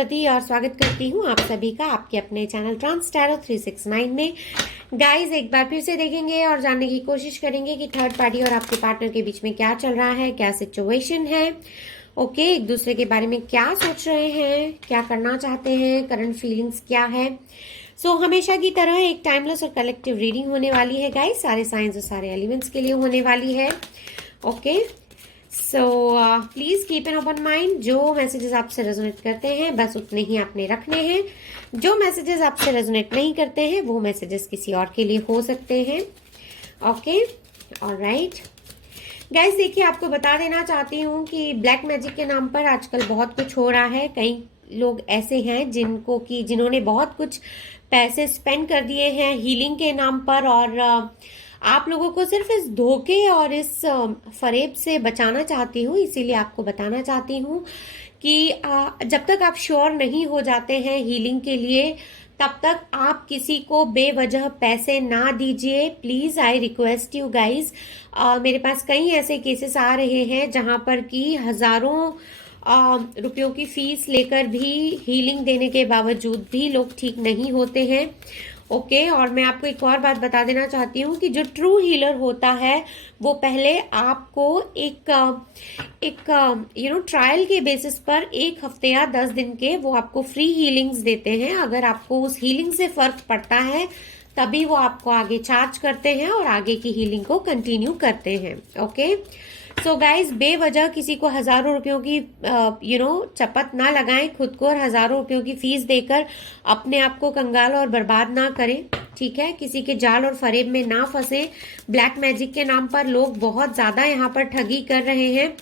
प्रति और स्वागत करती हूँ आप सभी का आपके अपने चैनल ट्रांस टैरो 369 में। गाइस एक बार फिर से देखेंगे और जानने की कोशिश करेंगे कि थर्ड पार्टी और आपके पार्टनर के बीच में क्या चल रहा है, क्या सिचुएशन है। ओके, एक दूसरे के बारे में क्या सोच रहे हैं, क्या करना चाहते हैं, करंट फीलिंग्स क्या है। सो हमेशा की तरह एक टाइमलेस और कलेक्टिव रीडिंग होने वाली है गाइस, सारे साइंस और सारे एलिमेंट्स के लिए होने वाली है। Okay, so please keep an open mind. जो मैसेजेस आपसे रेजोनेट करते हैं बस उतने ही आपने रखने हैं। जो मैसेजेस आपसे रेजोनेट नहीं करते हैं वो मैसेजेस किसी और के लिए हो सकते हैं। ओके, ऑलराइट गाइस, देखिए आपको बता देना चाहती हूँ कि ब्लैक मैजिक के नाम पर आजकल बहुत कुछ हो रहा है। कई लोग ऐसे हैं जिन्होंने बहुत कुछ पैसे स्पेंड कर दिए हैं हीलिंग के नाम पर, और आप लोगों को सिर्फ इस धोखे और इस फरेब से बचाना चाहती हूँ। इसीलिए आपको बताना चाहती हूँ कि जब तक आप श्योर नहीं हो जाते हैं हीलिंग के लिए तब तक आप किसी को बेवजह पैसे ना दीजिए। Please I request you guys. मेरे पास कई ऐसे केसेस आ रहे हैं जहां पर कि हजारों रुपयों की फीस लेकर भी हीलिंग देने के बावजूद भी लोग ठीक नहीं होते हैं। ओके, और मैं आपको एक और बात बता देना चाहती हूँ कि जो ट्रू हीलर होता है वो पहले आपको एक ट्रायल के बेसिस पर 1 हफ्ते या 10 दिन के वो आपको फ्री हीलिंग्स देते हैं। अगर आपको उस हीलिंग से फर्क पड़ता है तभी वो आपको आगे चार्ज करते हैं और आगे की हीलिंग को कंटिन्यू करते हैं। ओके, सो गाइज, बेवजह किसी को हजारों रुपयों की चपत ना लगाएं खुद को, और हजारों रुपयों की फीस देकर अपने आप को कंगाल और बर्बाद ना करें। ठीक है, किसी के जाल और फरेब में ना फंसे। ब्लैक मैजिक के नाम पर लोग बहुत ज्यादा यहाँ पर ठगी कर रहे हैं,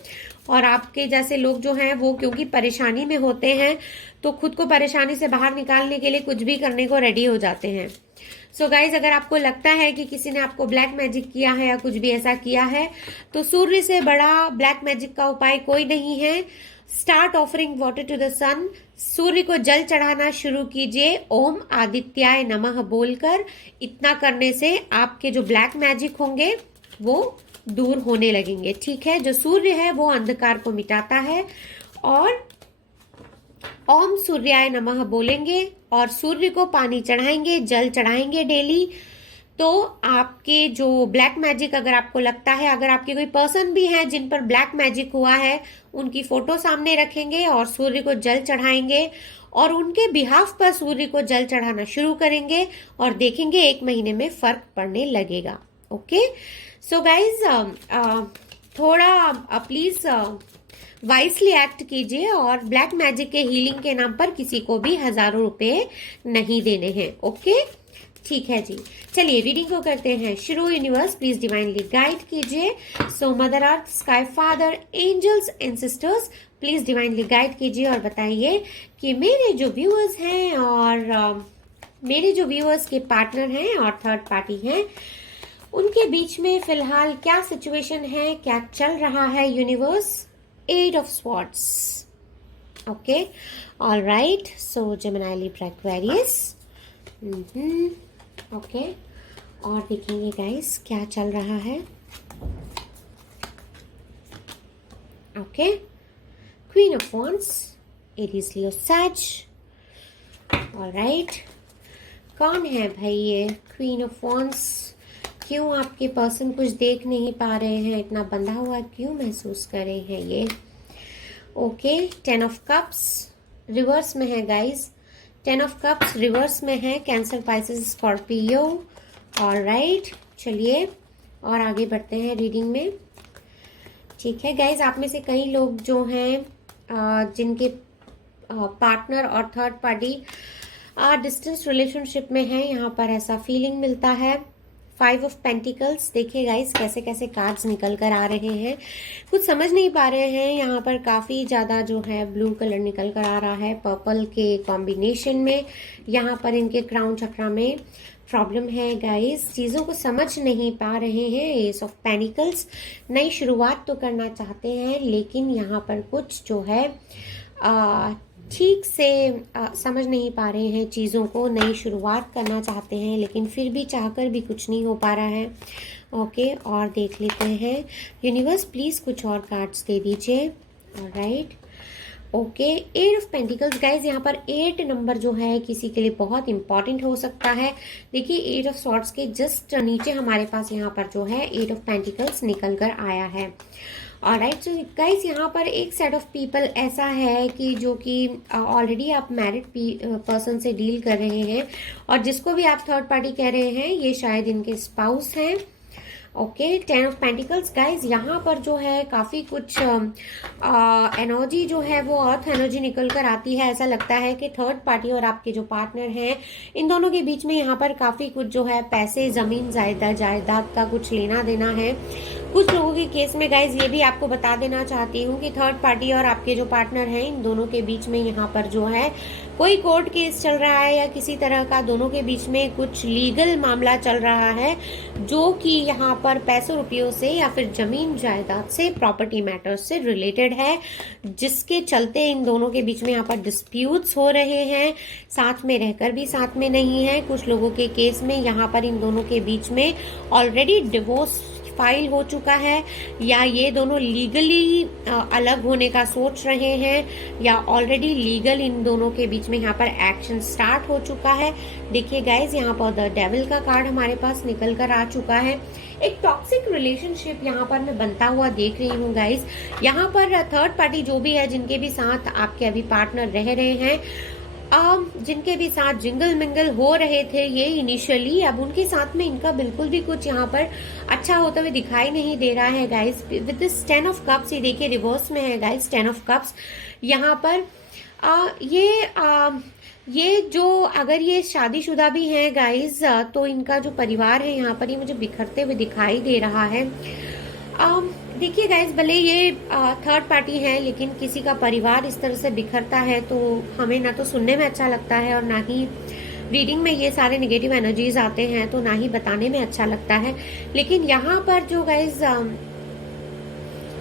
और आपके जैसे लोग जो हैं वो क्योंकि परेशानी में होते हैं तो खुद को परेशानी से बाहर निकालने के लिए कुछ भी करने को रेडी हो जाते हैं। सो गाइज, अगर आपको लगता है कि किसी ने आपको ब्लैक मैजिक किया है या कुछ भी ऐसा किया है तो सूर्य से बड़ा ब्लैक मैजिक का उपाय कोई नहीं है। Start offering water to the sun. सूर्य को जल चढ़ाना शुरू कीजिए ओम आदित्याय नमः बोलकर। इतना करने से आपके जो ब्लैक मैजिक होंगे वो दूर होने लगेंगे। ठीक है, जो सूर्य है वो अंधकार को मिटाता है, और ओम सूर्याय नमः बोलेंगे और सूर्य को पानी चढ़ाएंगे, जल चढ़ाएंगे डेली। तो आपके जो ब्लैक मैजिक, अगर आपको लगता है, अगर आपके कोई पर्सन भी हैं जिन पर ब्लैक मैजिक हुआ है, उनकी फोटो सामने रखेंगे और सूर्य को जल चढ़ाएंगे और उनके बिहाफ पर सूर्य को जल चढ़ाना शुरू करेंगे और देखेंगे 1 महीने में फर्क पड़ने लगेगा। ओके, सो गाइज, थोड़ा प्लीज वाइसली एक्ट कीजिए और ब्लैक मैजिक के हीलिंग के नाम पर किसी को भी हजारों रुपए नहीं देने हैं। ओके, ठीक है जी, चलिए रीडिंग को करते हैं शुरू। यूनिवर्स प्लीज डिवाइनली गाइड कीजिए। So mother earth, sky father, angels and sisters please divinely guide कीजिए और बताइए कि मेरे जो व्यूअर्स हैं और मेरे जो व्यूअर्स के पार्टनर हैं और थर्ड पार्टी हैं उनके बीच में फिलहाल क्या सिचुएशन है, क्या चल रहा है। Universe, 8 of Swords. Okay, all right. So Gemini, Libra, Aquarius. Okay, और देखेंगे गाइस क्या चल रहा है। Okay, Queen of Wands, Aries, Leo, Sag. All right. कौन है भाई ये Queen of Wands? क्यों आपके पर्सन कुछ देख नहीं पा रहे हैं, इतना बंधा हुआ क्यों महसूस कर रहे हैं ये। ओके, 10 of Cups रिवर्स में है गाइस। 10 of Cups रिवर्स में है, कैंसर, पाइसेस, स्कॉर्पियो। ऑलराइट, चलिए और आगे बढ़ते हैं रीडिंग में। ठीक है गाइस, आप में से कई लोग जो हैं जिनके पार्टनर और थर्ड पार्टी डिस्टेंस रिलेशनशिप में है, यहाँ पर ऐसा फीलिंग मिलता है। 5 of Pentacles, देखिए गाइस कैसे कैसे कार्ड्स निकल कर आ रहे हैं, कुछ समझ नहीं पा रहे हैं। यहाँ पर काफ़ी ज़्यादा जो है ब्लू कलर निकल कर आ रहा है पर्पल के कॉम्बिनेशन में। यहाँ पर इनके क्राउन चक्रा में प्रॉब्लम है गाइस, चीज़ों को समझ नहीं पा रहे हैं। एस ऑफ पेनिकल्स, नई शुरुआत तो करना चाहते हैं लेकिन यहाँ पर कुछ जो है ठीक से समझ नहीं पा रहे हैं चीज़ों को। नई शुरुआत करना चाहते हैं लेकिन फिर भी चाहकर भी कुछ नहीं हो पा रहा है। ओके, और देख लेते हैं। यूनिवर्स प्लीज़ कुछ और कार्ड्स दे दीजिए। Alright, okay, 8 of pentacles guys, यहाँ पर 8 नंबर जो है किसी के लिए बहुत इंपॉर्टेंट हो सकता है। देखिए 8 ऑफ सॉर्ट्स के जस्ट नीचे हमारे पास यहाँ पर जो है 8 ऑफ पेंटिकल्स निकल कर आया है। ऑलराइट, सो गाइज यहाँ पर एक सेट ऑफ पीपल ऐसा है कि जो कि ऑलरेडी आप मैरिड पर्सन से डील कर रहे हैं, और जिसको भी आप थर्ड पार्टी कह रहे हैं ये शायद इनके स्पाउस हैं। ओके, 10 ऑफ पेंटिकल्स गाइज, यहाँ पर जो है काफी कुछ एनर्जी जो है वो अर्थ एनर्जी निकल कर आती है। ऐसा लगता है कि थर्ड पार्टी और आपके जो पार्टनर हैं इन दोनों के बीच में यहाँ पर काफी कुछ जो है पैसे, जमीन, जायदाद का कुछ लेना देना है। कुछ लोगों के केस में गाइज ये भी आपको बता देना चाहती हूँ कि थर्ड पार्टी और आपके जो पार्टनर हैं इन दोनों के बीच में यहाँ पर जो है कोई कोर्ट केस चल रहा है, या किसी तरह का दोनों के बीच में कुछ लीगल मामला चल रहा है जो कि यहाँ पर पैसों रुपयों से या फिर जमीन जायदाद से, प्रॉपर्टी मैटर्स से रिलेटेड है, जिसके चलते इन दोनों के बीच में यहाँ पर डिस्प्यूट्स हो रहे हैं। साथ में रहकर भी साथ में नहीं है। कुछ लोगों के केस में यहाँ पर इन दोनों के बीच में ऑलरेडी डिवोर्स फाइल हो चुका है, या ये दोनों लीगली अलग होने का सोच रहे हैं, या ऑलरेडी लीगल इन दोनों के बीच में यहाँ पर एक्शन स्टार्ट हो चुका है। देखिए गाइज, यहाँ पर द डेविल का कार्ड हमारे पास निकल कर आ चुका है। एक टॉक्सिक रिलेशनशिप यहाँ पर मैं बनता हुआ देख रही हूँ गाइज। यहाँ पर थर्ड पार्टी जो भी है, जिनके भी साथ आपके अभी पार्टनर रह रहे हैं, जिनके भी साथ जिंगल मिंगल हो रहे थे ये इनिशियली, अब उनके साथ में इनका बिल्कुल भी कुछ यहाँ पर अच्छा होता हुए दिखाई नहीं दे रहा है guys. With this 10 of cups, ये देखिए रिवर्स में है गाइस 10 ऑफ कप्स। यहाँ पर ये जो अगर ये शादीशुदा भी हैं गाइस, तो इनका जो परिवार है यहाँ पर ये मुझे बिखरते हुए दिखाई दे रहा है। देखिए गाइज, भले ये थर्ड पार्टी है, लेकिन किसी का परिवार इस तरह से बिखरता है तो हमें ना तो सुनने में अच्छा लगता है, और ना ही रीडिंग में ये सारे नेगेटिव एनर्जीज आते हैं तो ना ही बताने में अच्छा लगता है। लेकिन यहाँ पर जो गाइज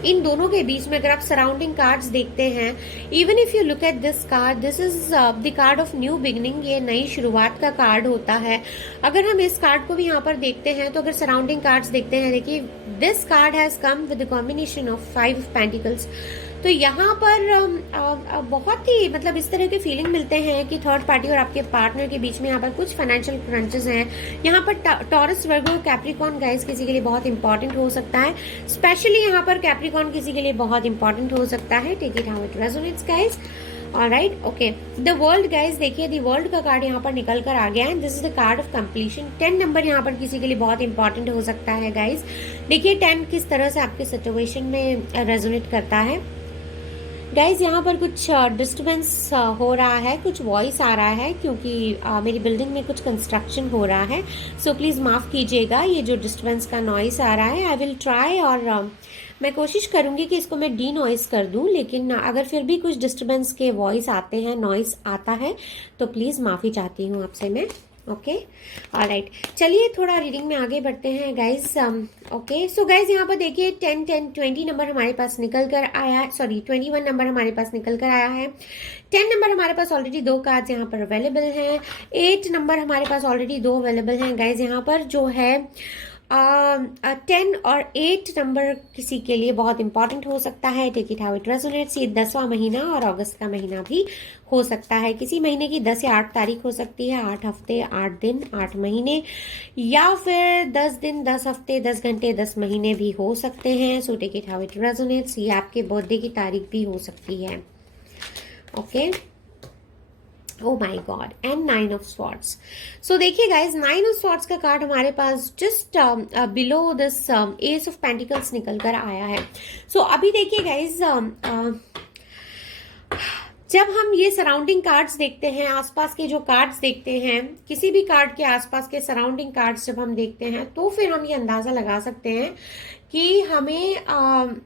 इन दोनों के बीच में अगर आप सराउंडिंग कार्ड्स देखते हैं, even if you look at this card, this is the card of new beginning, ये नई शुरुआत का कार्ड होता है। अगर हम इस कार्ड को भी यहाँ पर देखते हैं तो अगर सराउंडिंग कार्ड्स देखते हैं, देखिए this card has come with the combination of 5 of pentacles. तो यहाँ पर बहुत ही मतलब इस तरह के फीलिंग मिलते हैं कि थर्ड पार्टी और आपके पार्टनर के बीच में यहाँ पर कुछ फाइनेंशियल क्रंचेस हैं। यहाँ पर टॉरस, वर्गो, कैप्रिकॉर्न गाइस किसी के लिए बहुत इंपॉर्टेंट हो सकता है। स्पेशली यहाँ पर कैप्रिकॉर्न किसी के लिए बहुत इंपॉर्टेंट हो सकता है। Take it how it resonates guys. Alright, okay, the world guys, देखिए द वर्ल्ड का कार्ड यहाँ पर निकल कर आ गया है। This is the card of completion. 10 number यहाँ पर किसी के लिए बहुत इंपॉर्टेंट हो सकता है गाइस। देखिए 10 किस तरह से आपके सिचुएशन में रेजोनेट करता है गाइज। यहाँ पर कुछ डिस्टर्बेंस हो रहा है, कुछ वॉइस आ रहा है क्योंकि मेरी बिल्डिंग में कुछ कंस्ट्रक्शन हो रहा है, सो प्लीज़ माफ़ कीजिएगा ये जो डिस्टर्बेंस का नॉइस आ रहा है। आई विल ट्राई, और मैं कोशिश करूंगी कि इसको मैं डी नॉइस कर दूं, लेकिन अगर फिर भी कुछ डिस्टर्बेंस के वॉइस आते हैं, नॉइस आता है, तो प्लीज़ माफ़ी चाहती हूँ आपसे मैं। ओके, ऑलराइट, चलिए थोड़ा रीडिंग में आगे बढ़ते हैं गाइज। ओके, सो गाइज यहाँ पर देखिए 20 नंबर हमारे पास निकल कर आया है, सॉरी 21 नंबर हमारे पास निकल कर आया है। 10 नंबर हमारे पास ऑलरेडी 2 कार्ड्स यहाँ पर अवेलेबल हैं। 8 नंबर हमारे पास ऑलरेडी 2 अवेलेबल हैं गाइज। यहाँ पर जो है 10 और 8 नंबर किसी के लिए बहुत इंपॉर्टेंट हो सकता है। Take it how it resonates. ये 10वां महीना और अगस्त का महीना भी हो सकता है। किसी महीने की 10 या 8 तारीख हो सकती है, 8 हफ्ते, 8 दिन, 8 महीने, या फिर 10 दिन, 10 हफ्ते, 10 घंटे, 10 महीने भी हो सकते हैं। So take it how it resonates. ये आपके बर्थडे की तारीख भी हो सकती है। Okay, oh my God, and 9 of swords. So देखिए गाइज, 9 ऑफ स्वॉर्ड्स का कार्ड हमारे पास just below this ace of pentacles निकल कर आया है। सो अभी देखिए गाइज, जब हम ये सराउंडिंग कार्ड्स देखते हैं, आसपास के जो कार्ड्स देखते हैं, किसी भी कार्ड के आसपास के सराउंडिंग कार्ड्स जब हम देखते हैं, तो फिर हम ये अंदाजा लगा सकते हैं कि हमें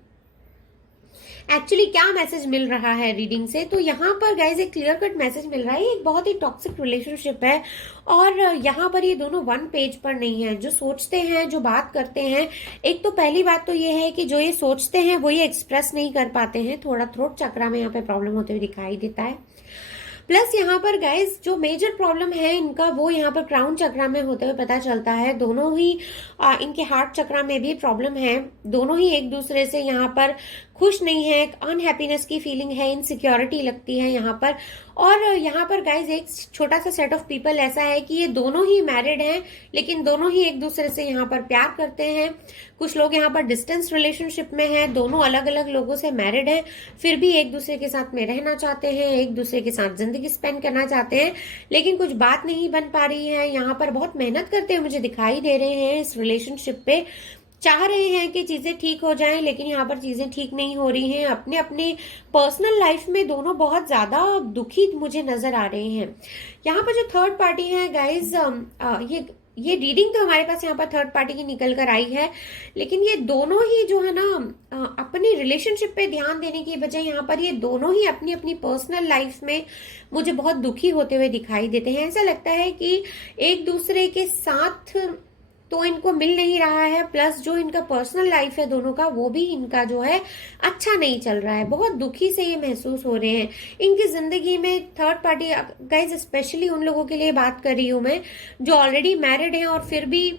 एक्चुअली क्या मैसेज मिल रहा है रीडिंग से। तो यहाँ पर गाइज एक क्लियर कट मैसेज मिल रहा है। एक बहुत ही टॉक्सिक रिलेशनशिप है, और यहाँ पर ये दोनों 1 पेज पर नहीं है। जो सोचते हैं, जो बात करते हैं, एक तो पहली बात तो ये है कि जो ये सोचते हैं वो ये एक्सप्रेस नहीं कर पाते हैं। थोड़ा थ्रोट चक्रा में यहाँ पे प्रॉब्लम होते हुए दिखाई देता है। प्लस यहाँ पर गाइज जो मेजर प्रॉब्लम है इनका, वो यहाँ पर क्राउन चक्रा में होते हुए पता चलता है। दोनों ही इनके हार्ट चक्रा में भी प्रॉब्लम है। दोनों ही एक दूसरे से यहाँ पर खुश नहीं है, अनहैप्पीनेस की फीलिंग है, इनसिक्योरिटी लगती है यहाँ पर। और यहाँ पर गाइज एक छोटा सा सेट ऑफ पीपल ऐसा है कि ये दोनों ही मैरिड हैं, लेकिन दोनों ही एक दूसरे से यहाँ पर प्यार करते हैं। कुछ लोग यहाँ पर डिस्टेंस रिलेशनशिप में हैं, दोनों अलग अलग लोगों से मैरिड हैं, फिर भी एक दूसरे के साथ में रहना चाहते हैं, एक दूसरे के साथ जिंदगी स्पेंड करना चाहते हैं, लेकिन कुछ बात नहीं बन पा रही है। यहाँ पर बहुत मेहनत करते हुए मुझे दिखाई दे रहे हैं इस रिलेशनशिप पे, चाह रहे हैं कि चीजें ठीक हो जाएं, लेकिन यहाँ पर चीजें ठीक नहीं हो रही हैं। अपने अपने पर्सनल लाइफ में दोनों बहुत ज्यादा दुखी मुझे नजर आ रहे हैं। यहाँ पर जो थर्ड पार्टी है गाइज, ये रीडिंग तो हमारे पास यहाँ पर थर्ड पार्टी की निकल कर आई है, लेकिन ये दोनों ही जो है ना अपनी रिलेशनशिप पे ध्यान देने की बजाय यहाँ पर ये दोनों ही अपनी अपनी पर्सनल लाइफ में मुझे बहुत दुखी होते हुए दिखाई देते हैं। ऐसा लगता है कि एक दूसरे के साथ तो इनको मिल नहीं रहा है, प्लस जो इनका पर्सनल लाइफ है दोनों का, वो भी इनका जो है अच्छा नहीं चल रहा है। बहुत दुखी से ये महसूस हो रहे हैं। इनकी जिंदगी में थर्ड पार्टी, गाइज स्पेशली उन लोगों के लिए बात कर रही हूं मैं जो ऑलरेडी मैरिड हैं और फिर भी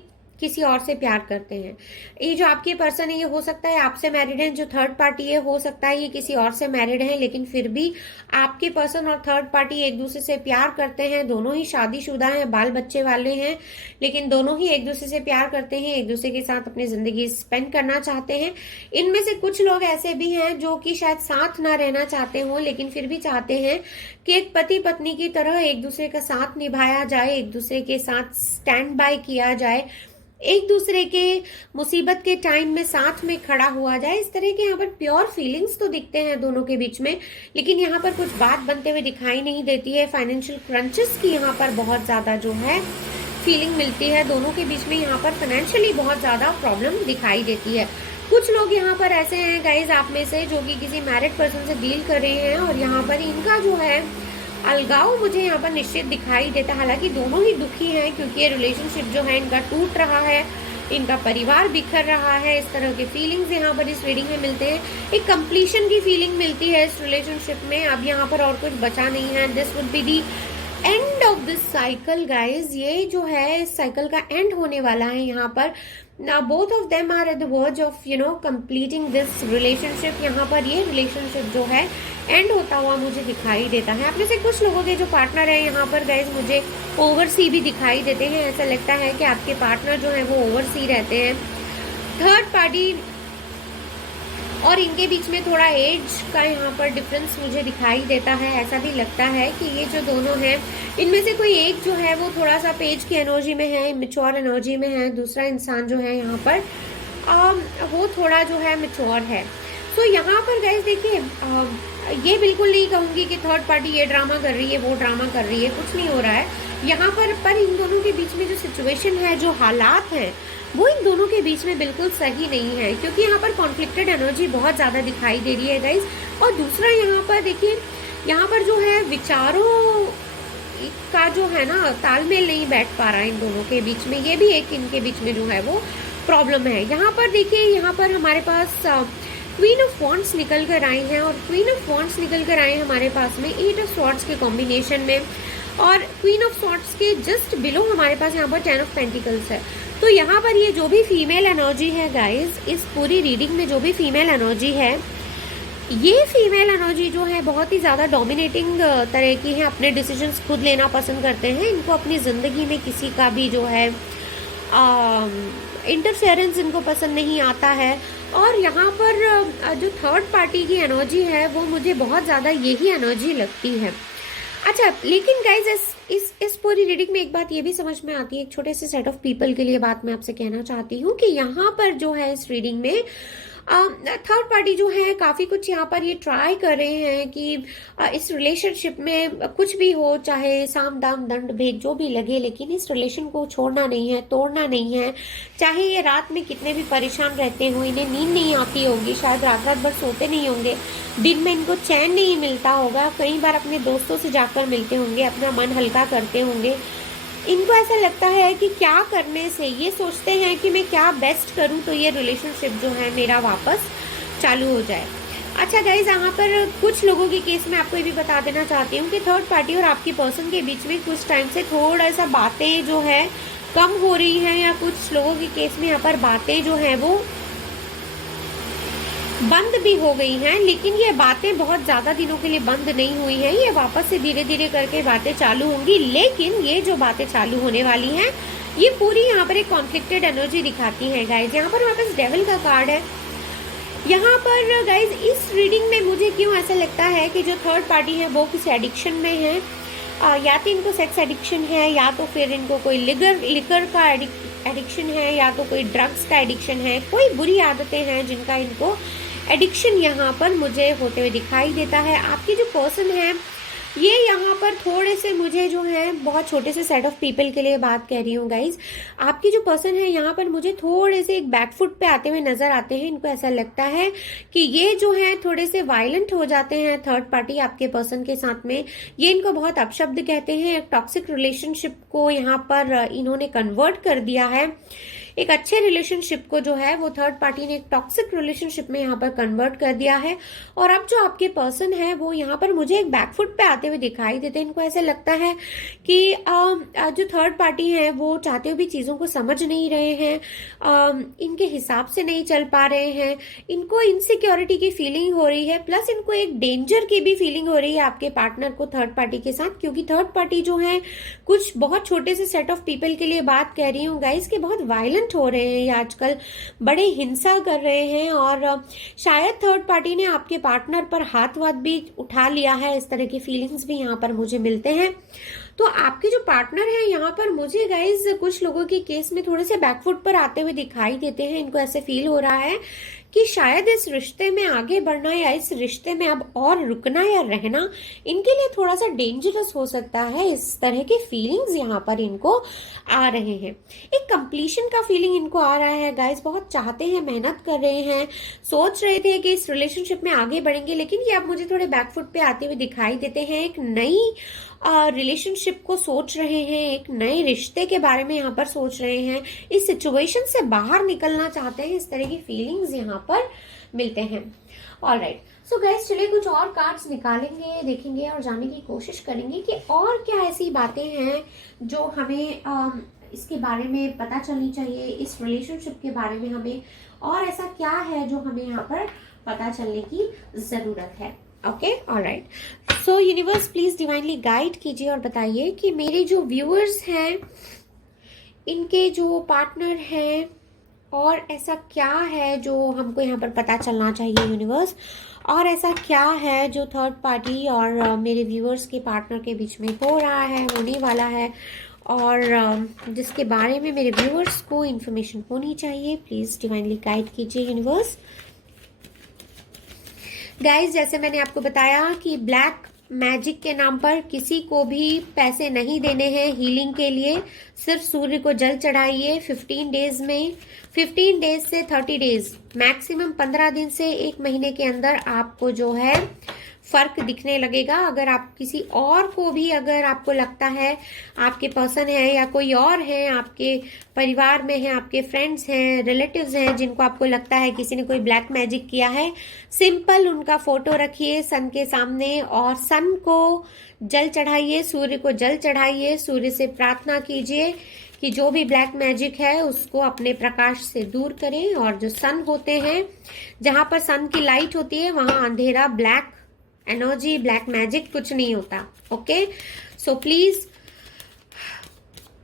किसी और से प्यार करते हैं। ये जो आपके पर्सन है ये हो सकता है आपसे मैरिड है, जो थर्ड पार्टी है हो सकता है ये किसी और से मैरिड है, लेकिन फिर भी आपके पर्सन और थर्ड पार्टी एक दूसरे से प्यार करते हैं। दोनों ही शादीशुदा हैं, बाल बच्चे वाले हैं, लेकिन दोनों ही एक दूसरे से प्यार करते हैं, एक दूसरे के साथ अपनी जिंदगी स्पेंड करना चाहते हैं। इनमें से कुछ लोग ऐसे भी हैं जो कि शायद साथ ना रहना चाहते हो, लेकिन फिर भी चाहते हैं कि एक पति पत्नी की तरह एक दूसरे का साथ निभाया जाए, एक दूसरे के साथ स्टैंड बाय किया जाए, एक दूसरे के मुसीबत के टाइम में साथ में खड़ा हुआ जाए। इस तरह के यहाँ पर प्योर फीलिंग्स तो दिखते हैं दोनों के बीच में, लेकिन यहाँ पर कुछ बात बनते हुए दिखाई नहीं देती है। फाइनेंशियल क्रंचेस की यहाँ पर बहुत ज्यादा जो है फीलिंग मिलती है दोनों के बीच में। यहाँ पर फाइनेंशियली बहुत ज्यादा प्रॉब्लम दिखाई देती है। कुछ लोग यहाँ पर ऐसे हैं गाइज आप में से जो कि किसी मैरिड पर्सन से डील कर रहे हैं, और यहाँ पर इनका जो है अलगाव मुझे यहाँ पर निश्चित दिखाई देता है। हालांकि दोनों ही दुखी हैं क्योंकि ये रिलेशनशिप जो है इनका टूट रहा है, इनका परिवार बिखर रहा है। इस तरह के फीलिंग्स यहाँ पर इस रीडिंग में मिलते हैं। एक कंप्लीशन की फीलिंग मिलती है इस रिलेशनशिप में। अब यहाँ पर और कुछ बचा नहीं है। This would be the end of this cycle guys. ये जो है इस साइकिल का एंड होने वाला है यहाँ पर। Now both of them are at the verge of completing this relationship। यहाँ पर ये रिलेशनशिप जो है एंड होता हुआ मुझे दिखाई देता है। आप में से कुछ लोगों के जो पार्टनर है यहाँ पर गाइज मुझे ओवरसी भी दिखाई देते हैं। ऐसा लगता है कि आपके पार्टनर जो है वो ओवरसी रहते हैं। थर्ड पार्टी और इनके बीच में थोड़ा एज का यहाँ पर डिफरेंस मुझे दिखाई देता है। ऐसा भी लगता है कि ये जो दोनों हैं इनमें से कोई एक जो है वो थोड़ा सा पेज की एनर्जी में है, मिच्योर एनर्जी में है। दूसरा इंसान जो है यहाँ पर वो थोड़ा जो है मिच्योर है। तो यहाँ पर गाइस देखिए, ये बिल्कुल नहीं कहूँगी कि थर्ड पार्टी ये ड्रामा कर रही है वो ड्रामा कर रही है, कुछ नहीं हो रहा है यहाँ पर इन दोनों के बीच में जो सिचुएशन है, जो हालात हैं, वो इन दोनों के बीच में बिल्कुल सही नहीं है, क्योंकि यहाँ पर कॉन्फ्लिक्टेड एनर्जी बहुत ज़्यादा दिखाई दे रही है गाइस। और दूसरा यहाँ पर देखिए, यहाँ पर जो है विचारों का जो है ना तालमेल नहीं बैठ पा रहा है इन दोनों के बीच में। ये भी एक इनके बीच में जो है वो प्रॉब्लम है। यहाँ पर देखिए, यहाँ पर हमारे पास क्वीन ऑफ वॉन्ड्स निकल कर आई हैं, और क्वीन ऑफ वॉन्ड्स निकल कर आए हैं हमारे पास में एट ऑफ स्वॉर्ड्स के कॉम्बिनेशन में, और क्वीन ऑफ स्वॉर्ड्स के जस्ट बिलो हमारे पास यहाँ पर टेन ऑफ पेंटिकल्स है। तो यहाँ पर ये जो भी फीमेल एनर्जी है गाइज, इस पूरी रीडिंग में जो भी फीमेल एनर्जी है, ये फीमेल एनर्जी जो है बहुत ही ज़्यादा डोमिनेटिंग तरह की है। अपने डिसीजंस खुद लेना पसंद करते हैं। इनको अपनी ज़िंदगी में किसी का भी जो है इंटरफेरेंस इनको पसंद नहीं आता है। और यहाँ पर जो थर्ड पार्टी की एनर्जी है वो मुझे बहुत ज़्यादा यही एनर्जी लगती है। अच्छा, लेकिन गाइज इस पूरी रीडिंग में एक बात ये भी समझ में आती है, एक छोटे से सेट ऑफ पीपल के लिए बात मैं आपसे कहना चाहती हूँ कि यहाँ पर जो है इस रीडिंग में थर्ड पार्टी जो है काफ़ी कुछ यहाँ पर ये ट्राई कर रहे हैं कि इस रिलेशनशिप में कुछ भी हो, चाहे साम दाम दंड भेद जो भी लगे, लेकिन इस रिलेशन को छोड़ना नहीं है, तोड़ना नहीं है। चाहे ये रात में कितने भी परेशान रहते हो, इन्हें नींद नहीं आती होगी, शायद रात रात भर सोते नहीं होंगे, दिन में इनको चैन नहीं मिलता होगा, कई बार अपने दोस्तों से जाकर मिलते होंगे, अपना मन हल्का करते होंगे। इनको ऐसा लगता है कि क्या करने से, ये सोचते हैं कि मैं क्या बेस्ट करूं तो ये रिलेशनशिप जो है मेरा वापस चालू हो जाए। अच्छा गाइज, यहाँ पर कुछ लोगों के केस में आपको ये भी बता देना चाहती हूँ कि थर्ड पार्टी और आपकी पर्सन के बीच में कुछ टाइम से थोड़ा सा बातें जो है कम हो रही हैं, या कुछ लोगों के केस में यहाँ पर बातें जो है वो बंद भी हो गई हैं, लेकिन ये बातें बहुत ज्यादा दिनों के लिए बंद नहीं हुई हैं। ये वापस से धीरे धीरे करके बातें चालू होंगी, लेकिन ये जो बातें चालू होने वाली हैं ये पूरी यहाँ पर एक कॉन्फ्लिक्टेड एनर्जी दिखाती है गाइज। यहाँ पर हमारे पास डेविल का कार्ड है। यहाँ पर गाइज इस रीडिंग में मुझे क्यों ऐसा लगता है कि जो थर्ड पार्टी है वो किसी एडिक्शन में है। या तो इनको सेक्स एडिक्शन है, या तो फिर इनको कोई लिकर का एडिक्शन है, या तो कोई ड्रग्स का एडिक्शन है। कोई बुरी आदतें हैं जिनका इनको एडिक्शन यहाँ पर मुझे होते हुए दिखाई देता है। आपकी जो पर्सन है ये यहाँ पर थोड़े से मुझे जो है बहुत छोटे से सेट ऑफ पीपल के लिए बात कह रही हूँ गाइज। आपकी जो पर्सन है यहाँ पर मुझे थोड़े से एक बैकफुट पे आते हुए नजर आते हैं। इनको ऐसा लगता है कि ये जो है थोड़े से वायलेंट हो जाते हैं थर्ड पार्टी आपके पर्सन के साथ में। ये इनको बहुत अपशब्द कहते हैं। एक टॉक्सिक रिलेशनशिप को यहाँ पर इन्होंने कन्वर्ट कर दिया है। एक अच्छे रिलेशनशिप को जो है वो थर्ड पार्टी ने एक टॉक्सिक रिलेशनशिप में यहाँ पर कन्वर्ट कर दिया है। और अब जो आपके पर्सन है वो यहाँ पर मुझे एक बैकफुट पे आते हुए दिखाई देते हैं। इनको ऐसा लगता है कि जो थर्ड पार्टी है वो चाहते हुए भी चीजों को समझ नहीं रहे हैं, इनके हिसाब से नहीं चल पा रहे हैं। इनको इनसिक्योरिटी की फीलिंग हो रही है, प्लस इनको एक डेंजर की भी फीलिंग हो रही है आपके पार्टनर को थर्ड पार्टी के साथ। क्योंकि थर्ड पार्टी जो है कुछ बहुत छोटे से सेट ऑफ पीपल के लिए बात कह रही हूँ गाइस कि बहुत वायलेंट हो रहे हैं ये आजकल, बड़े हिंसा कर रहे हैं। और शायद थर्ड पार्टी ने आपके पार्टनर पर हाथ वाथ भी उठा लिया है। इस तरह की फीलिंग्स भी यहाँ पर मुझे मिलते हैं। तो आपके जो पार्टनर है यहाँ पर मुझे गाइज कुछ लोगों के केस में थोड़े से बैकफुट पर आते हुए दिखाई देते हैं। इनको ऐसे फील हो रहा है कि शायद इस रिश्ते में आगे बढ़ना या इस रिश्ते में अब और रुकना या रहना इनके लिए थोड़ा सा डेंजरस हो सकता है। इस तरह के फीलिंग्स यहाँ पर इनको आ रहे हैं। एक कंप्लीशन का फीलिंग इनको आ रहा है गाइस। बहुत चाहते हैं, मेहनत कर रहे हैं, सोच रहे थे कि इस रिलेशनशिप में आगे बढ़ेंगे, लेकिन ये अब मुझे थोड़े बैकफुट पे आते हुए दिखाई देते हैं। एक नई रिलेशनशिप को सोच रहे हैं, एक नए रिश्ते के बारे में यहाँ पर सोच रहे हैं, इस सिचुएशन से बाहर निकलना चाहते हैं। इस तरह की फीलिंग्स यहाँ पर मिलते हैं। ऑलराइट, सो गाइस चलिए कुछ और कार्ड्स निकालेंगे, देखेंगे और जानने की कोशिश करेंगे कि और क्या ऐसी बातें हैं जो हमें इसके बारे में पता चलनी चाहिए, इस रिलेशनशिप के बारे में हमें और ऐसा क्या है जो हमें यहाँ पर पता चलने की जरूरत है। Okay, alright, so universe please divinely guide कीजिए और बताइए कि मेरे जो व्यूअर्स हैं इनके जो पार्टनर हैं और ऐसा क्या है जो हमको यहाँ पर पता चलना चाहिए यूनिवर्स, और ऐसा क्या है जो थर्ड पार्टी और मेरे व्यूअर्स के पार्टनर के बीच में हो रहा है, होने वाला है, और जिसके बारे में मेरे व्यूअर्स को इन्फॉर्मेशन होनी चाहिए। प्लीज डिवाइनली गाइड कीजिए यूनिवर्स। गाइज जैसे मैंने आपको बताया कि ब्लैक मैजिक के नाम पर किसी को भी पैसे नहीं देने हैं हीलिंग के लिए। सिर्फ सूर्य को जल चढ़ाइए 15 डेज में, 15 डेज से 30 डेज, मैक्सिमम 15 दिन से 1 महीने के अंदर आपको जो है फर्क दिखने लगेगा। अगर आप किसी और को भी, अगर आपको लगता है आपके पर्सन है या कोई और है आपके परिवार में है, आपके फ्रेंड्स हैं, रिलेटिव्स हैं, जिनको आपको लगता है किसी ने कोई ब्लैक मैजिक किया है, सिंपल उनका फोटो रखिए सन के सामने और सन को जल चढ़ाइए, सूर्य को जल चढ़ाइए, सूर्य से प्रार्थना कीजिए कि जो भी ब्लैक मैजिक है उसको अपने प्रकाश से दूर करें। और जो सन होते हैं, जहां पर सन की लाइट होती है वहां अंधेरा, ब्लैक एनर्जी, ब्लैक मैजिक कुछ नहीं होता। ओके, सो प्लीज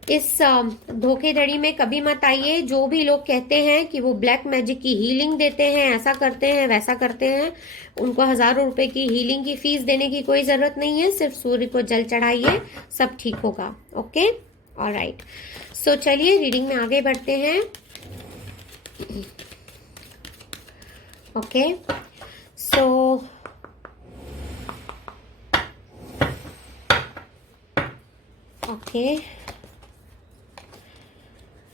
इस धोखेधड़ी में कभी मत आइए। जो भी लोग कहते हैं कि वो ब्लैक मैजिक की हीलिंग देते हैं, ऐसा करते हैं, वैसा करते हैं, उनको हजारों रुपए की हीलिंग की फीस देने की कोई जरूरत नहीं है। सिर्फ सूर्य को जल चढ़ाइए, सब ठीक होगा। ओके, ऑलराइट, सो चलिए रीडिंग में आगे बढ़ते हैं। Okay, so okay,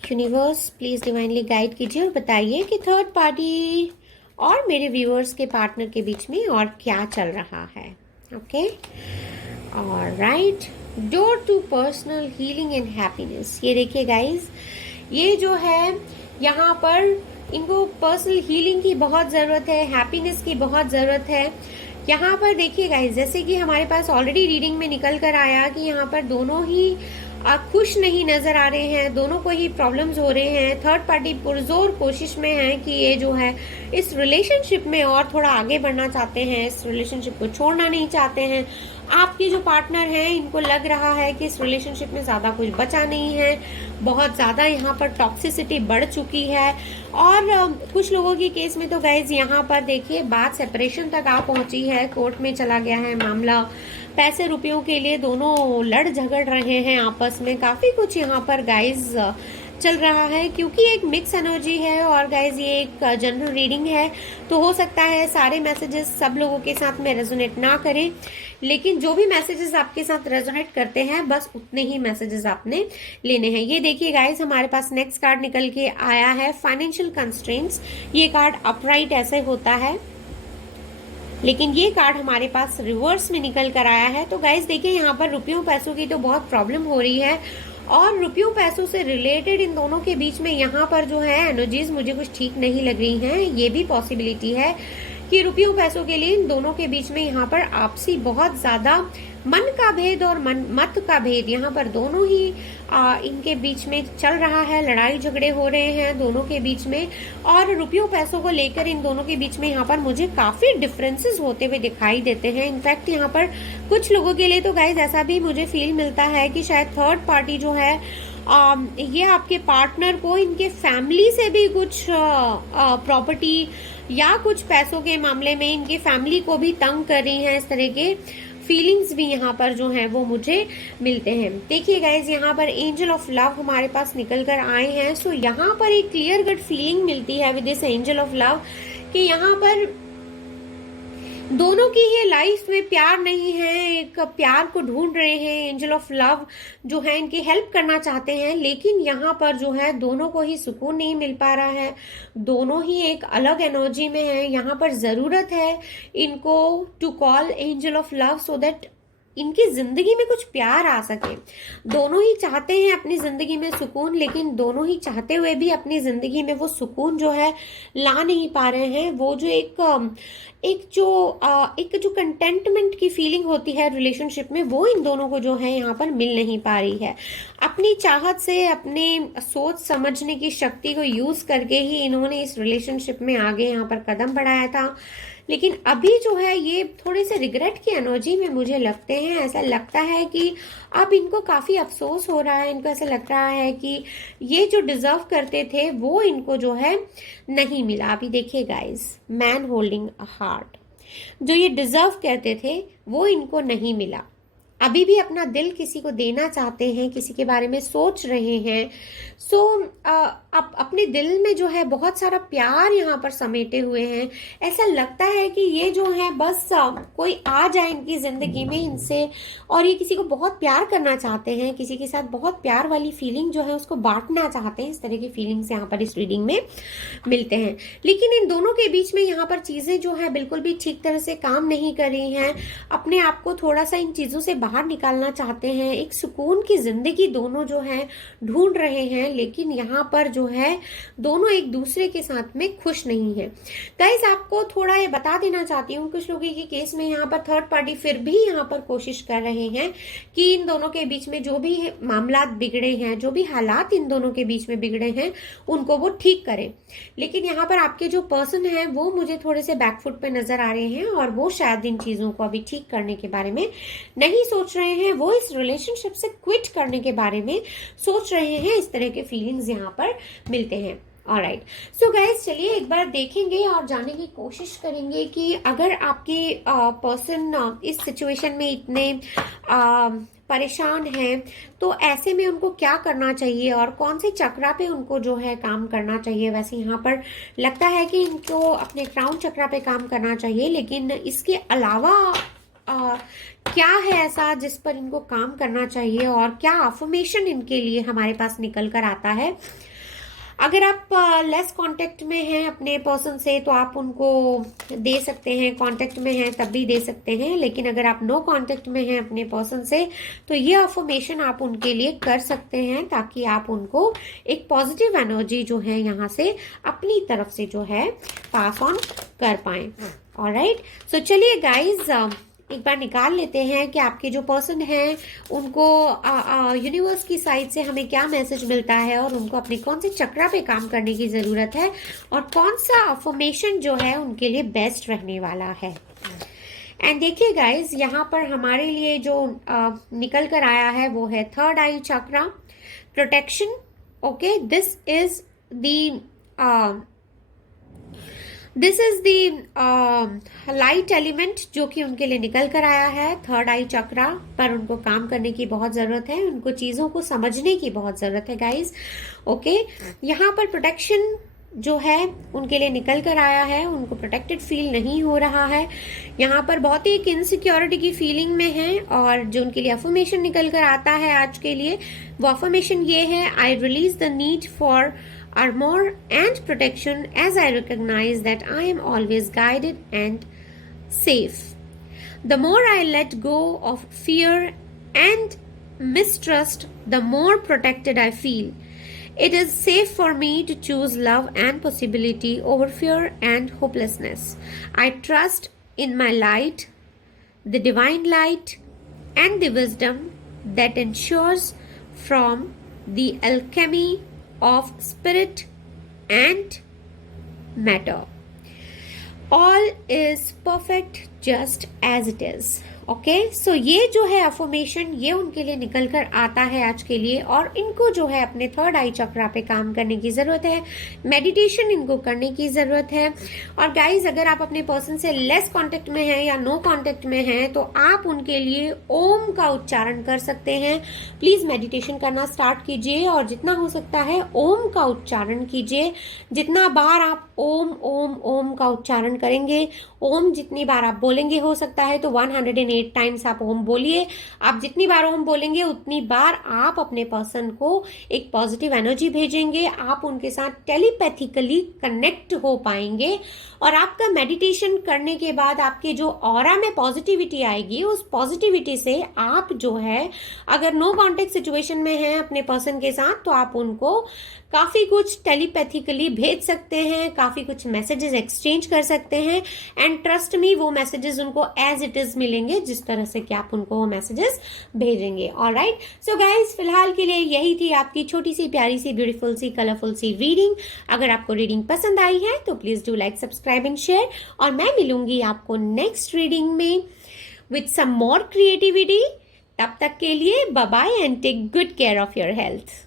universe please divinely guide कीजिए और बताइए कि थर्ड पार्टी और मेरे व्यूअर्स के पार्टनर के बीच में और क्या चल रहा है। Okay, alright, door to personal healing and happiness. ये देखिए गाइज, ये जो है यहाँ पर इनको पर्सनल हीलिंग की बहुत जरूरत है, हैप्पीनेस की बहुत जरूरत है। यहाँ पर देखिए गाइज, जैसे कि हमारे पास ऑलरेडी रीडिंग में निकल कर आया कि यहाँ पर दोनों ही खुश नहीं नजर आ रहे हैं, दोनों को ही प्रॉब्लम्स हो रहे हैं। थर्ड पार्टी पुरजोर कोशिश में है कि ये जो है इस रिलेशनशिप में और थोड़ा आगे बढ़ना चाहते हैं, इस रिलेशनशिप को छोड़ना नहीं चाहते हैं। आपके जो पार्टनर हैं इनको लग रहा है कि इस रिलेशनशिप में ज्यादा कुछ बचा नहीं है, बहुत ज्यादा यहाँ पर टॉक्सिसिटी बढ़ चुकी है। और कुछ लोगों की केस में तो गाइज यहाँ पर देखिए बात सेपरेशन तक आ पहुंची है, कोर्ट में चला गया है मामला। पैसे रुपयों के लिए दोनों लड़ झगड़ रहे हैं आपस में, काफी कुछ यहाँ पर गाइज चल रहा है। क्योंकि एक मिक्स एनर्जी है और गाइज ये एक जनरल रीडिंग है, तो हो सकता है सारे मैसेजेस सब लोगों के साथ में रेजोनेट ना करें, लेकिन जो भी मैसेजेस आपके साथ रेजोनेट करते हैं बस उतने ही मैसेजेस आपने लेने हैं। ये देखिए गाइज हमारे पास नेक्स्ट कार्ड निकल के आया है फाइनेंशियल कंस्ट्रेंट्स। ये कार्ड अपराइट ऐसे होता है, लेकिन ये कार्ड हमारे पास रिवर्स में निकल कर आया है। तो गाइज देखिए यहाँ पर रुपयों पैसों की तो बहुत प्रॉब्लम हो रही है, और रुपयों पैसों से रिलेटेड इन दोनों के बीच में यहाँ पर जो है एनर्जीज मुझे कुछ ठीक नहीं लग रही हैं। ये भी पॉसिबिलिटी है कि रुपयों पैसों के लिए इन दोनों के बीच में यहाँ पर आपसी बहुत ज्यादा मन का भेद और मत का भेद यहाँ पर दोनों ही इनके बीच में चल रहा है। लड़ाई झगड़े हो रहे हैं दोनों के बीच में, और रुपयों पैसों को लेकर इन दोनों के बीच में यहाँ पर मुझे काफी डिफरेंसेस होते हुए दिखाई देते हैं। इनफैक्ट यहाँ पर कुछ लोगों के लिए तो गाइज ऐसा भी मुझे फील मिलता है कि शायद थर्ड पार्टी जो है ये आपके पार्टनर को इनके फैमिली से भी कुछ प्रॉपर्टी या कुछ पैसों के मामले में इनकी फैमिली को भी तंग कर रही है। इस तरह के फीलिंग्स भी यहाँ पर जो है वो मुझे मिलते हैं। देखिए गाइज यहाँ पर एंजल ऑफ लव हमारे पास निकल कर आए हैं। सो यहाँ पर एक क्लियर कट फीलिंग मिलती है with this angel of love कि यहाँ पर दोनों की ही लाइफ में प्यार नहीं है, एक प्यार को ढूंढ रहे हैं। एंजल ऑफ लव जो है इनकी हेल्प करना चाहते हैं, लेकिन यहाँ पर जो है दोनों को ही सुकून नहीं मिल पा रहा है, दोनों ही एक अलग एनर्जी में है। यहाँ पर जरूरत है इनको to call angel of love so that इनकी जिंदगी में कुछ प्यार आ सके। दोनों ही चाहते हैं अपनी जिंदगी में सुकून, लेकिन दोनों ही चाहते हुए भी अपनी जिंदगी में वो सुकून जो है ला नहीं पा रहे हैं। वो जो एक जो कंटेंटमेंट की फीलिंग होती है रिलेशनशिप में, वो इन दोनों को जो है यहाँ पर मिल नहीं पा रही है। अपनी चाहत से, अपने सोच समझने की शक्ति को यूज करके ही इन्होंने इस रिलेशनशिप में आगे यहाँ पर कदम बढ़ाया था, लेकिन अभी जो है ये थोड़े से रिग्रेट की एनर्जी में मुझे लगते हैं। ऐसा लगता है कि अब इनको काफी अफसोस हो रहा है, इनको ऐसा लग रहा है कि ये जो डिजर्व करते थे वो इनको जो है नहीं मिला। अभी देखिए guys, man holding a heart, जो ये डिजर्व करते थे वो इनको नहीं मिला। अभी भी अपना दिल किसी को देना चाहते हैं, किसी के बारे में सोच रहे हैं। सो अपने दिल में जो है बहुत सारा प्यार यहाँ पर समेटे हुए हैं। ऐसा लगता है कि ये जो है बस कोई आ जाए इनकी जिंदगी में इनसे, और ये किसी को बहुत प्यार करना चाहते हैं, किसी के साथ बहुत प्यार वाली फीलिंग जो है उसको बांटना चाहते हैं। इस तरह की फीलिंग्स यहाँ पर इस रीडिंग में मिलते हैं, लेकिन इन दोनों के बीच में यहाँ पर चीजें जो है बिल्कुल भी ठीक तरह से काम नहीं कर रही हैं। अपने आप को थोड़ा सा इन चीजों से बाहर निकालना चाहते हैं, एक सुकून की जिंदगी दोनों जो है ढूंढ रहे हैं, लेकिन यहाँ पर जो है दोनों एक दूसरे के साथ में खुश नहीं है। गाइस आपको थोड़ा ये बता देना चाहती हूँ, कुछ लोगों के केस में यहाँ पर थर्ड पार्टी फिर भी यहाँ पर कोशिश कर रहे हैं कि इन दोनों के बीच में जो भी मामला बिगड़े हैं, जो भी हालात इन दोनों के बीच में बिगड़े हैं उनको वो ठीक करें, लेकिन यहाँ पर आपके जो पर्सन है वो मुझे थोड़े से बैकफुट पे नजर आ रहे हैं, और वो शायद इन चीजों को अभी ठीक करने के बारे में नहीं सोच रहे हैं। वो इस रिलेशनशिप से क्विट करने के बारे में सोच रहे हैं। इस तरह के फीलिंग्स यहाँ पर मिलते हैं। ऑलराइट, सो गाइज चलिए एक बार देखेंगे और जानने की कोशिश करेंगे कि अगर आपके पर्सन इस सिचुएशन में इतने परेशान हैं तो ऐसे में उनको क्या करना चाहिए और कौन से चक्रा पे उनको जो है काम करना चाहिए। वैसे यहाँ पर लगता है कि इनको अपने क्राउन चक्रा पे काम करना चाहिए, लेकिन इसके अलावा क्या है ऐसा जिस पर इनको काम करना चाहिए और क्या अफर्मेशन इनके लिए हमारे पास निकल कर आता है। अगर आप लेस कांटेक्ट में हैं अपने पर्सन से तो आप उनको दे सकते हैं, कांटेक्ट में हैं तब भी दे सकते हैं, लेकिन अगर आप नो कांटेक्ट में हैं अपने पर्सन से तो ये अफर्मेशन आप उनके लिए कर सकते हैं, ताकि आप उनको एक पॉजिटिव एनर्जी जो है यहाँ से अपनी तरफ से जो है पास ऑन कर पाएं। ऑलराइट, सो चलिए गाइज एक बार निकाल लेते हैं कि आपके जो पर्सन हैं उनको यूनिवर्स की साइड से हमें क्या मैसेज मिलता है और उनको अपने कौन से चक्रा पे काम करने की ज़रूरत है और कौन सा अफर्मेशन जो है उनके लिए बेस्ट रहने वाला है। एंड देखिए गाइज, यहाँ पर हमारे लिए जो निकल कर आया है वो है third I chakra, protection. Okay, this is the light element जो कि उनके लिए निकल कर आया है थर्ड आई चक्रा पर। उनको काम करने की बहुत ज़रूरत है, उनको चीज़ों को समझने की बहुत ज़रूरत है गाइज। ओके, यहाँ पर प्रोटेक्शन जो है उनके लिए निकल कर आया है, उनको प्रोटेक्टेड फील नहीं हो रहा है। यहाँ पर बहुत ही एक इनसिक्योरिटी की फीलिंग में है और जो उनके लिए अफर्मेशन निकल कर आता है आज के लिए वो अफर्मेशन ये है, I release the need for armor and protection as I recognize that I am always guided and safe. The more I let go of fear and mistrust, the more protected I feel. It is safe for me to choose love and possibility over fear and hopelessness. I trust in my light, the divine light, and the wisdom that ensures from the alchemy of spirit and matter. All is perfect just as it is. Okay, so ये जो है affirmation ये उनके लिए निकल कर आता है आज के लिए और इनको जो है अपने थर्ड आई चक्रा पे काम करने की ज़रूरत है, मेडिटेशन इनको करने की ज़रूरत है। और गाइज, अगर आप अपने पर्सन से लेस कांटेक्ट में हैं या नो कांटेक्ट में हैं तो आप उनके लिए ओम का उच्चारण कर सकते हैं। प्लीज़ मेडिटेशन करना स्टार्ट कीजिए और जितना हो सकता है ओम का उच्चारण कीजिए। जितना बार आप ओम ओम ओम का उच्चारण करेंगे, ओम जितनी बार आप बोलेंगे, हो सकता है तो 108 टाइम्स आप ओम बोलिए। आप जितनी बार ओम बोलेंगे उतनी बार आप अपने पर्सन को एक पॉजिटिव एनर्जी भेजेंगे, आप उनके साथ टेलीपैथिकली कनेक्ट हो पाएंगे और आपका मेडिटेशन करने के बाद आपके जो ऑरा में पॉजिटिविटी आएगी, उस पॉजिटिविटी से आप जो है अगर नो कॉन्टेक्ट सिचुएशन में हैं अपने पर्सन के साथ तो आप उनको काफ़ी कुछ टेलीपैथिकली भेज सकते हैं, काफ़ी कुछ मैसेजेस एक्सचेंज कर सकते हैं। एंड ट्रस्ट मी, वो मैसेजेस उनको एज इट इज़ मिलेंगे जिस तरह से कि आप उनको वो मैसेजेस भेजेंगे। ऑलराइट, सो गाइज, फिलहाल के लिए यही थी आपकी छोटी सी प्यारी सी ब्यूटीफुल सी कलरफुल सी रीडिंग। अगर आपको रीडिंग पसंद आई है तो please do like, subscribe and share और मैं मिलूंगी आपको नेक्स्ट रीडिंग में विथ सम मोर क्रिएटिविटी। तब तक के लिए bye bye and take good care of your health.